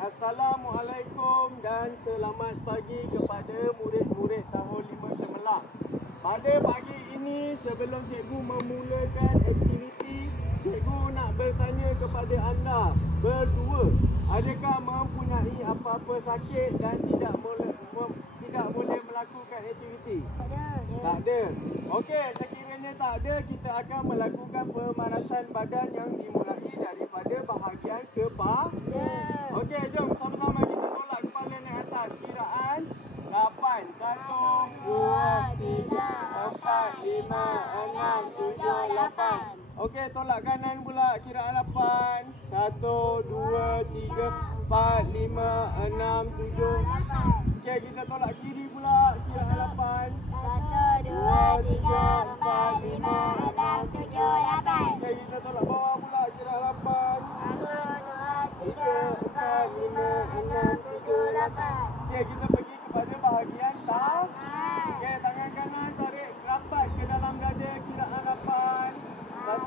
Assalamualaikum dan selamat pagi kepada murid-murid tahun 5 Cemerlang. Pada pagi ini, sebelum cikgu memulakan aktiviti, cikgu nak bertanya kepada anda berdua, adakah mempunyai apa-apa sakit dan tidak boleh melakukan aktiviti? Tak ada. Okey, sekiranya tak ada, kita akan melakukan pemanasan badan yang dimulai daripada bahagian kepala. Okey, jom sama-sama kita tolak kepala naik atas. Kiraan 8. 1, 2, 3, 4, 5, 6, 7, 8. Okey, tolak kanan pula. Kiraan 8. 1, 2, 3, 4, 5, 6, 7. Okey, kita tolak kiri pula. Kiraan 8. 1, 2, 3, 4, 5, 6, 7, 8. Okey, kita tolak bawah pula. Kiraan 8. 1, 2, 3, 4, 5, 6, 7, 8. Okey, kita pergi kepada bahagian tangan. Okey, tangan kanan tarik rapat ke dalam dada. Kiraan 8. 1,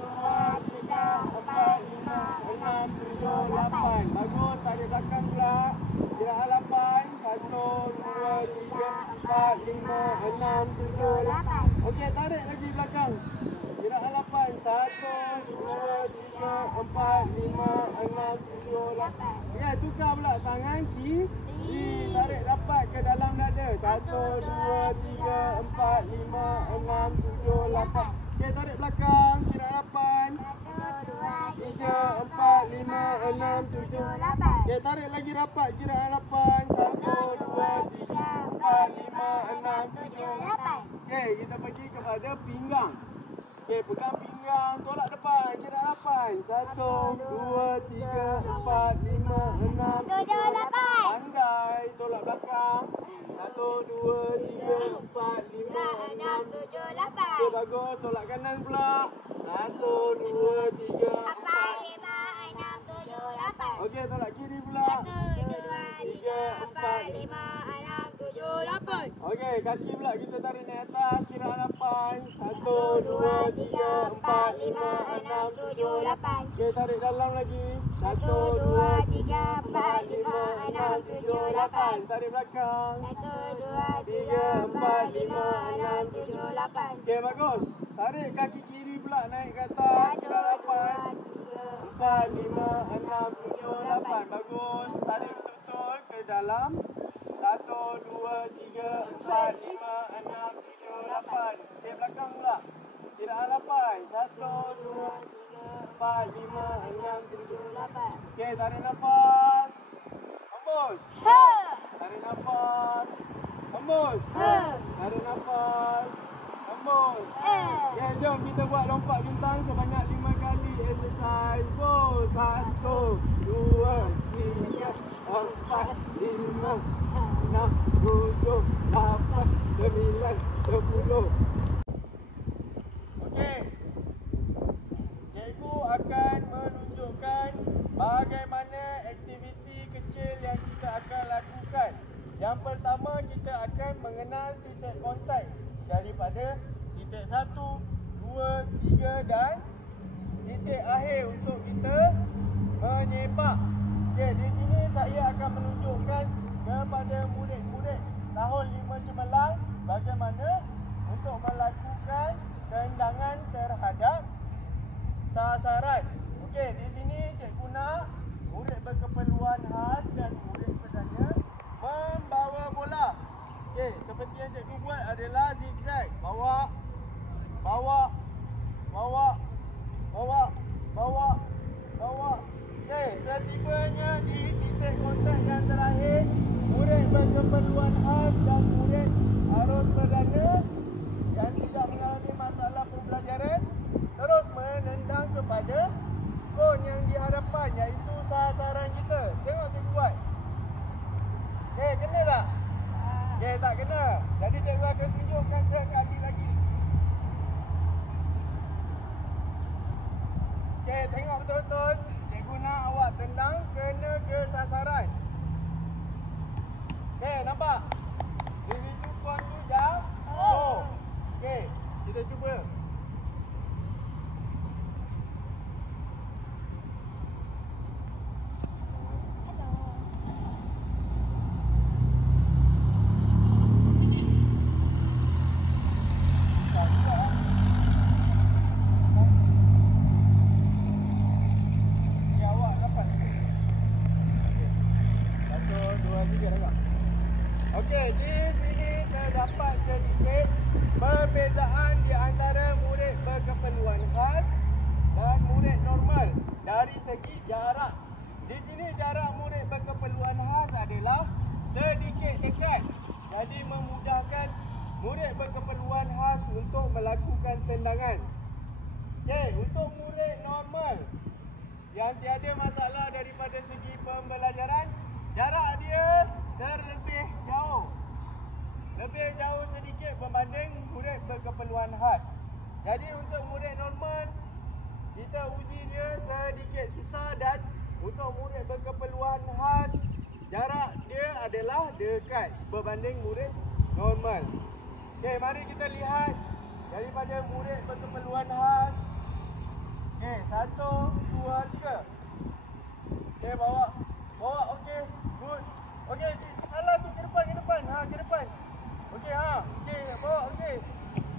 2, 3, 4, 5, 6, 7, 8. Bagus, tarik belakang pula. Kiraan 8. 1, 2, 3, 4, 5, 6, 7, 8. Okey, tarik lagi belakang. Kiraan 8. 1, 2, 3, 4, 5, 6, 7, 8. Okey, tukar pula tangan kiri. Tarik rapat ke dalam dada. 1, 2, 3, 4, 5, 6, 7, 8. Okey, tarik belakang. Kiraan 8. 1, 2, 3, 4, 5, 6, 7, 8. Okey, tarik lagi rapat. Kiraan 8. 1, 2, 3, 4, 5, 6, 7, 8. Okey, kita pergi kepada pinggang. Okey, pegang pinggang, tolak depan. Kiraan 8. 1, 2, 3, 4, 5, 6, 7, 8. Pandai, tolak belakang. 1, 2, 3, 4, 5, 6, 7, 8. Okey, bagus. Tolak kanan pula. 1, 2, 3, 4. 5, 6, 7, 8. Okey, tolak kiri pula. 1, 2, 3, 4, 5, 6, 7, 8. Okey, kaki pula kita tarik naik atas. Kiraan 8. 1, 2, 3, 4, 5, 6, 7, 8. Okey, tarik dalam lagi. 1, 2, 3, 4, 5, 6, 7, 8. Tarik belakang. 1, 2, 3, 4, 5, 6, 7, 8. Okey, bagus. Tarik kaki kiri pula naik ke atas. Kiraan 8. 4, 5, 6, 7, 8. Bagus. Tarik betul-betul ke dalam. 1, 2, 3, 4, 5, 6, 7, 8. Okey, belakang pula. Kiraan 8. 1, 2, 3, 4, 5, 6, 7, 8. Okey, tarik nafas. Hembus. Tarik nafas. Hembus. Tarik nafas. Hembus. Ya, jom kita buat lompat bintang sebanyak 5 kali exercise. Go. 1, 2, 3, 4, 5, 6, 7, 8, 9, 10. Okey. Cikgu akan menunjukkan bagaimana aktiviti kecil yang kita akan lakukan. Yang pertama, kita akan mengenal titik kontak daripada titik 1, 2, 3 dan titik akhir untuk kita menyepak. Okey, di sini saya akan menunjukkan kepada murid-murid tahun 5 Cemerlang bagaimana untuk melakukan tendangan terhadap sasaran. Okey, di sini cikgu nak murid berkeperluan khas dan murid perdana membawa bola. Okey, seperti yang cikgu buat adalah zigzag. Bawa, bawa, bawa, bawa, bawa, bawa. Okey, setibanya di titik kontak yang terakhir, murid berkeperluan khas dan murid arus perdana yang tidak mengalami masalah pembelajaran terus menendang kepada kon yang diharapkan, iaitu sasaran kita. Tengok cikgu buat. Okey, kena tak? Okey, tak kena. Jadi cikgu akan tunjukkan sekali lagi. Okey, tengok betul-betul. Cikgu nak awak tendang kena ke sasaran. Okey, nampak? Review kon ni dah. Okey, kita cuba. Okey, di sini terdapat sedikit perbezaan di antara murid berkeperluan khas dan murid normal dari segi jarak. Di sini jarak murid berkeperluan khas adalah sedikit dekat. Jadi memudahkan murid berkeperluan khas untuk melakukan tendangan. Okey, untuk murid normal yang tiada masalah daripada segi pembelajaran, jarak dia terlebih jauh. Lebih jauh sedikit berbanding murid berkeperluan khas. Jadi untuk murid normal, kita uji dia sedikit susah, dan untuk murid berkeperluan khas, jarak dia adalah dekat berbanding murid normal. Okey, mari kita lihat daripada murid berkeperluan khas. Okey, 1, 2, 3. Okey, bawa. Okey, good. Okey, salah tu ke depan. Ha, ke depan. Okey, ha. Okey, bawa. Okey.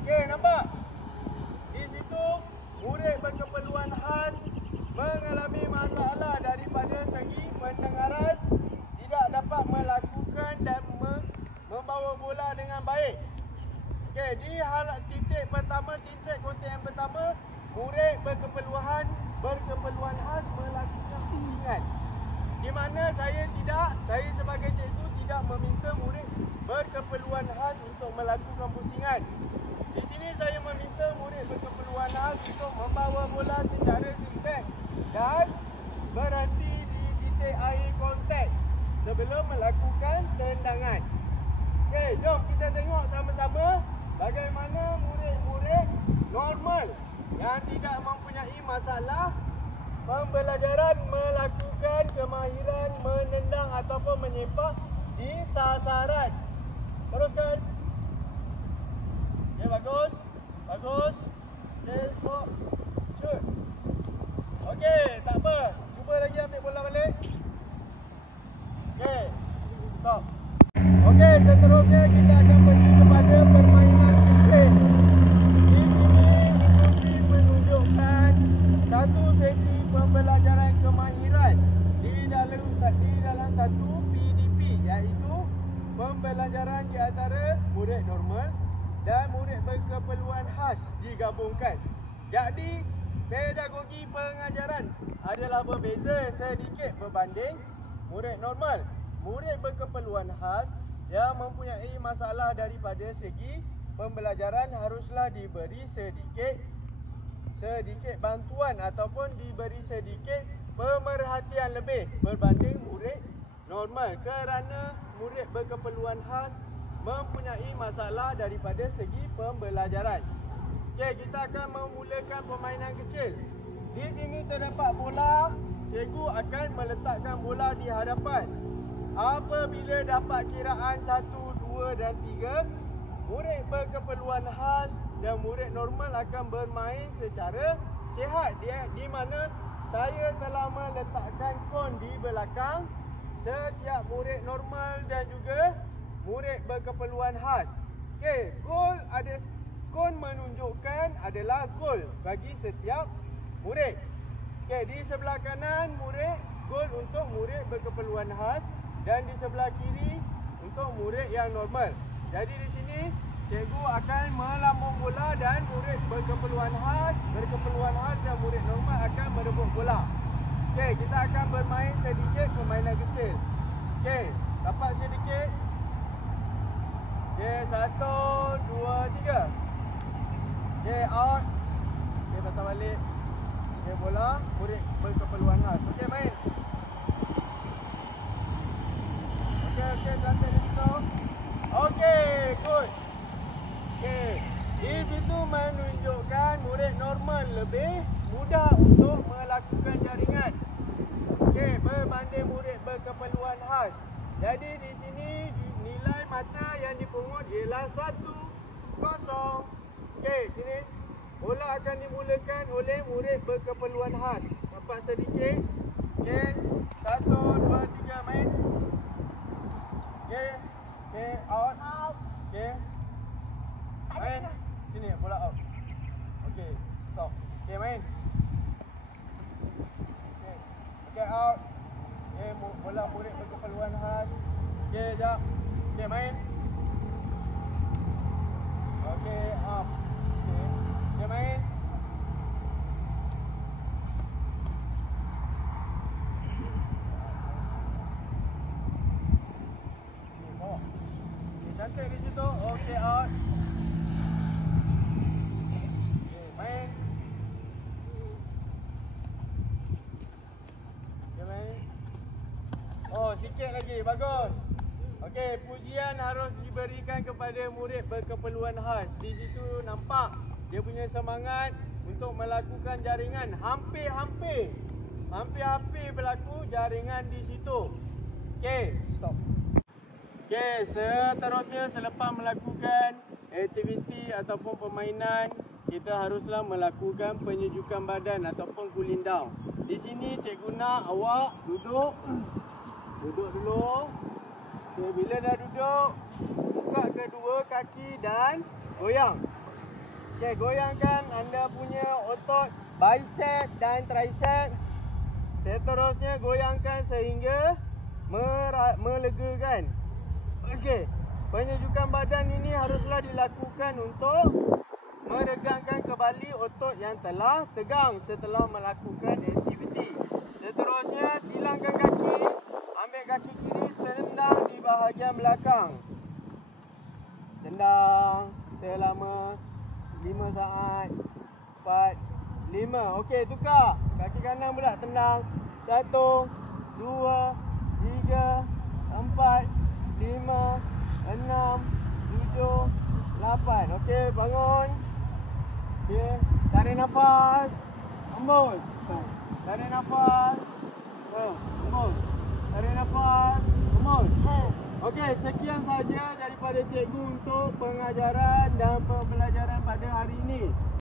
Okey, nampak? Di situ murid berkeperluan khas mengalami masalah daripada segi pendengaran, tidak dapat melakukan dan membawa bola dengan baik. Okey, di hal titik kontak yang pertama, murid berkeperluan khas melakukan pusingan. Di mana saya sebagai cikgu tidak meminta murid berkeperluan khas untuk melakukan pusingan. Di sini saya meminta murid berkeperluan khas untuk membawa bola secara seimbang dan berhenti di titik eye contact sebelum melakukan tendangan. Okey, jom kita tengok sama-sama bagaimana murid-murid normal yang tidak mempunyai masalah pembelajaran melakukan kemahiran menendang ataupun menyepak di sasaran. Teruskan. Okey, bagus. Okey, stop. Shoot. Okey, tak apa. Cuba lagi ambil bola balik. Okey, stop. Okey, seterusnya kita akan pergi kepada permainan kecil. Di sini ilusi menunjukkan satu sesi pembelajaran kemahiran di dalam satu PDP, iaitu pembelajaran di antara murid normal dan murid berkeperluan khas digabungkan. Jadi, pedagogi pengajaran adalah berbeza sedikit berbanding murid normal. Murid berkeperluan khas yang mempunyai masalah daripada segi pembelajaran haruslah diberi sedikit bantuan ataupun diberi sedikit pemerhatian lebih berbanding murid normal, kerana murid berkeperluan khas mempunyai masalah daripada segi pembelajaran. Okey, kita akan memulakan permainan kecil. Di sini terdapat bola. Cikgu akan meletakkan bola di hadapan. Apabila dapat kiraan 1, 2 dan 3, murid berkeperluan khas dan murid normal akan bermain secara sihat. Di mana saya telah meletakkan kon di belakang setiap murid normal dan juga murid berkeperluan khas. Okey, kon menunjukkan adalah gol bagi setiap murid. Okey, di sebelah kanan gol untuk murid berkeperluan khas dan di sebelah kiri untuk murid yang normal. Jadi di sini cikgu akan melambung bola dan murid berkeperluan khas dan murid normal akan merebut bola. Okey, kita akan bermain sedikit permainan kecil. Okey, dapat sedikit. Okey, 1, 2, 3. Okey, out. Okey, patah balik. Okey, bola murid berkeperluan khas. Okey, main. Okey, cantik di situ. Okey, good. Okey, di situ menunjukkan murid normal lebih mudah untuk melakukan jaringan. Okey, berbanding murid berkeperluan khas. Jadi di sini nilai mata yang dipungut ialah 1-0. Okey, sini bola akan dimulakan oleh murid berkeperluan khas. Dapat sedikit. Okey, 1, 2, 3, main. Okey, out. Okey. Main. Sini bola out. Okey, stop. Okey, main. Okey, out. Okey, bola murid berkeperluan khas. Okey, jap. Okey, main. Okey, up. Okey. Okey, main. Oh. Okey, cantik di situ. Okey, out. Okey, main. Okey, main. Oh, sikit lagi. Bagus. Okey, pujian harus diberikan kepada murid berkeperluan khas. Di situ nampak dia punya semangat untuk melakukan jaringan. Hampir-hampir berlaku jaringan di situ. Okey, stop. Okey, seterusnya selepas melakukan aktiviti ataupun permainan, kita haruslah melakukan penyejukan badan ataupun cooling down. Di sini cikgu nak awak duduk. Duduk dulu. Okay, bila dah duduk, buka kedua kaki dan goyang. Okay, goyangkan anda punya otot bicep dan tricep. Seterusnya goyangkan sehingga melegakan. Okey, penyejukan badan ini haruslah dilakukan untuk meregangkan kembali otot yang telah tegang setelah melakukan aktiviti. Seterusnya silangkan kaki, ambil kaki kiri, tendang di bahagian belakang. Tendang selama 5 saat. 4, 5. Okey, tukar. Kaki kanan pula tendang. 1, 2, 3, 4, 5, 6, 7, 8. Okey, bangun. Okey, tarik nafas. Hembus. Tarik nafas. Hembus. Tarik nafas. Hembus. Okey, sekian saja daripada cikgu untuk pengajaran dan pembelajaran pada hari ini.